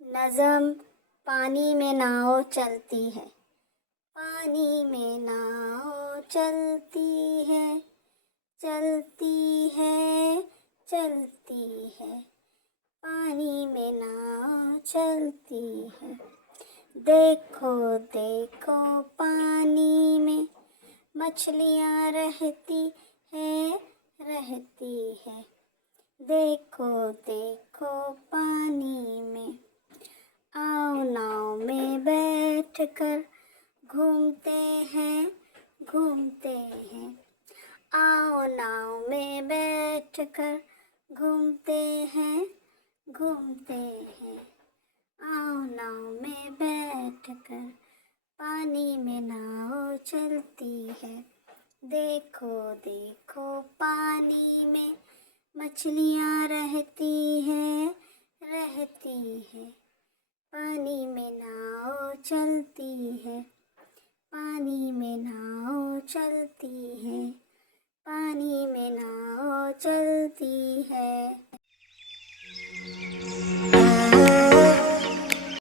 नज़म पानी में नाव चलती है, पानी में नाव चलती है, चलती है, चलती है, पानी में नाव चलती है। देखो देखो पानी में मछलियाँ रहती है, रहती है। देखो देखो पानी में, आओ नाव में बैठ कर घूमते हैं, घूमते हैं। आओ नाव में बैठ कर घूमते हैं, घूमते हैं। आओ नाव में बैठ कर, पानी में नाव चलती है। देखो देखो पानी में मछलियाँ रहती है, रहती है। पानी में नाव चलती है, पानी में नाव चलती है, पानी में नाव चलती है।